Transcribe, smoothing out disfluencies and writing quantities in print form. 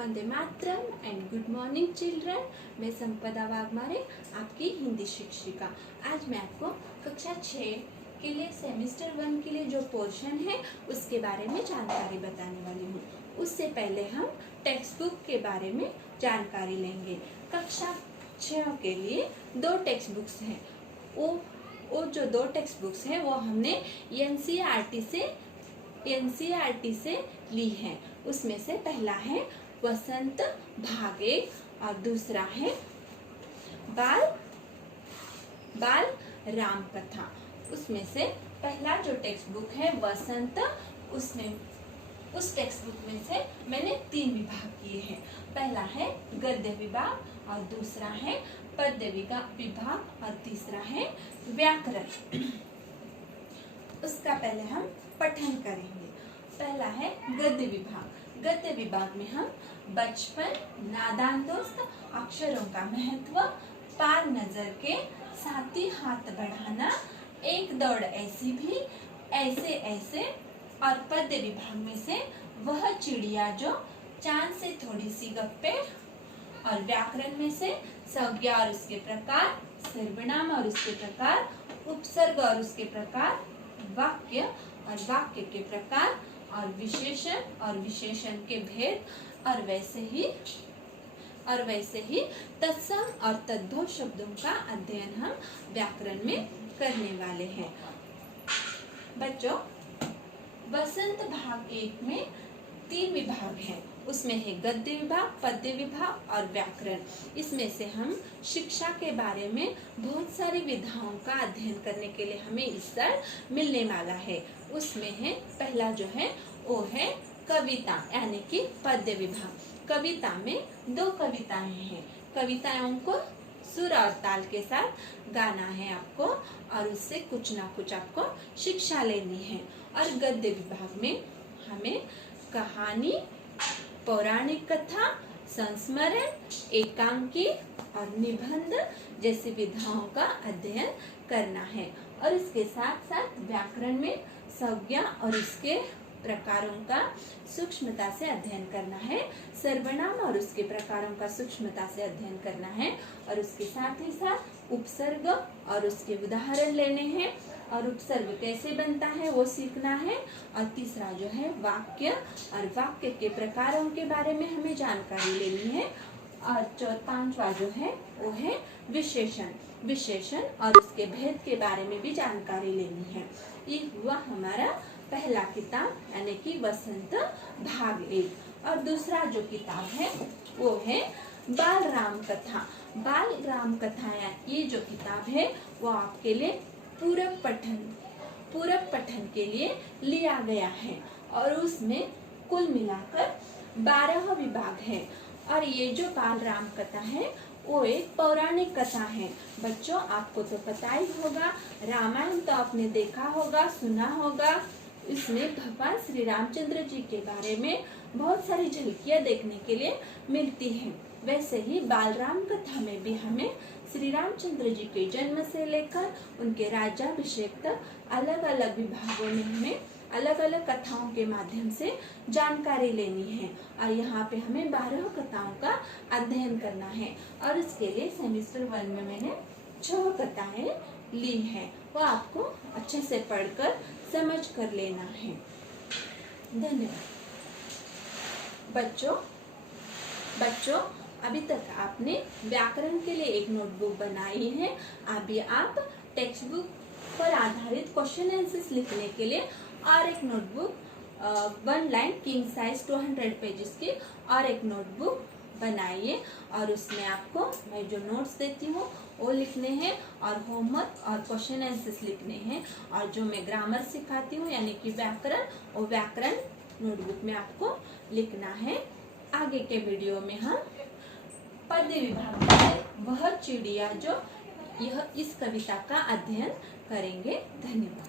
Vande Mataram and good morning children. मैं संपदा वाघमारे, आपकी हिंदी शिक्षिका। आज मैं आपको कक्षा 6 के लिए सेमेस्टर 1 के लिए जो पोर्शन है उसके बारे में जानकारी बताने वाली हूँ। उससे पहले हम टेक्स्ट बुक के बारे में जानकारी लेंगे। कक्षा 6 के लिए 2 टेक्स्ट बुक्स हैं। वो जो 2 टेक्स्ट बुक्स हैं वो हमने एनसीईआरटी से ली है। उसमें से पहला है वसंत भाग 1 और दूसरा है बाल राम कथा। उसमें से पहला जो टेक्स्ट बुक है वसंत, उस टेक्स्ट बुक में से मैंने 3 विभाग किए हैं। पहला है गद्य विभाग और दूसरा है पद्य विभाग और तीसरा है व्याकरण। उसका पहले हम पठन करेंगे। पहला है गद्य विभाग। गद्य विभाग में हम बचपन, नादान दोस्त, अक्षरों का महत्व, पार नजर के, साथी हाथ बढ़ाना, एक दौड़ ऐसी भी, ऐसे ऐसे, और पद्य विभाग में से वह चिड़िया जो, चांद से थोड़ी सी गप्पे, और व्याकरण में से संज्ञा और उसके प्रकार, सर्वनाम और उसके प्रकार, उपसर्ग और उसके प्रकार, वाक्य और वाक्य के प्रकार, और विशेषण के भेद, और वैसे ही तत्सम और तद्भव शब्दों का अध्ययन हम व्याकरण में करने वाले हैं। बच्चों, वसंत भाग 1 में 3 विभाग हैं। उसमें है गद्य विभाग, पद्य विभाग और व्याकरण। इसमें से हम शिक्षा के बारे में बहुत सारी विधाओं का अध्ययन करने के लिए हमें इस साल मिलने वाला है। उसमें है पहला जो है वो है कविता यानी कि पद्य विभाग। कविता में 2 कविताएं हैं। कविताओं को सुर और ताल के साथ गाना है आपको, और उससे कुछ ना कुछ आपको शिक्षा लेनी है। और गद्य विभाग में हमें कहानी, पौराणिक कथा, संस्मरण, एकांकी और निबंध जैसी विधाओं का अध्ययन करना है। और इसके साथ साथ व्याकरण में संज्ञा और उसके प्रकारों का सूक्ष्मता से अध्ययन करना है, सर्वनाम और उसके प्रकारों का सूक्ष्मता से अध्ययन करना है, और उसके साथ ही साथ उपसर्ग और उसके उदाहरण लेने हैं, और उपसर्ग कैसे बनता है वो सीखना है। और तीसरा जो है वाक्य और वाक्य के प्रकारों के बारे में हमें जानकारी लेनी है। और 5वां जो है वो है विशेषण और उसके भेद के बारे में भी जानकारी लेनी है। ये हुआ हमारा पहला किताब यानी कि वसंत भाग 1। और दूसरा जो किताब है वो है बाल राम कथा। बाल राम कथा ये जो किताब है वो आपके लिए पूरक पठन के लिए लिया गया है, और उसमें कुल मिलाकर 12 विभाग है। और ये जो बाल राम कथा है वो एक पौराणिक कथा है। बच्चों, आपको तो पता ही होगा, रामायण तो आपने देखा होगा, सुना होगा। इसमें भगवान श्री रामचंद्र जी के बारे में बहुत सारी झलकियां देखने के लिए मिलती हैं। वैसे ही बाल राम कथा में भी हमें श्री रामचंद्र जी के जन्म से लेकर उनके राज्याभिषेक तक अलग अलग विभागों में हमें अलग अलग कथाओं के माध्यम से जानकारी लेनी है। और यहाँ पे हमें 12 कथाओं का अध्ययन करना है। और इसके लिए सेमेस्टर 1 में मैंने 6 कथाएं ली हैं, वो आपको अच्छे से पढ़कर समझ कर लेना है। धन्यवाद। बच्चों, अभी तक आपने व्याकरण के लिए एक नोटबुक बनाई है। अभी आप टेक्स्ट बुक पर आधारित क्वेश्चन आंसर्स लिखने के लिए और एक notebook 1 Lion King size 200 pages की और एक नोटबुक बनाइए। और उसमें आपको मैं जो नोट्स देती हूँ वो लिखने हैं, और होमवर्क और क्वेश्चन आंसर्स लिखने हैं। और जो मैं ग्रामर सिखाती हूँ यानी कि व्याकरण, वो व्याकरण नोटबुक में आपको लिखना है। आगे के वीडियो में हम पद्य विभाग में वह चिड़िया जो, इस कविता का अध्ययन करेंगे। धन्यवाद।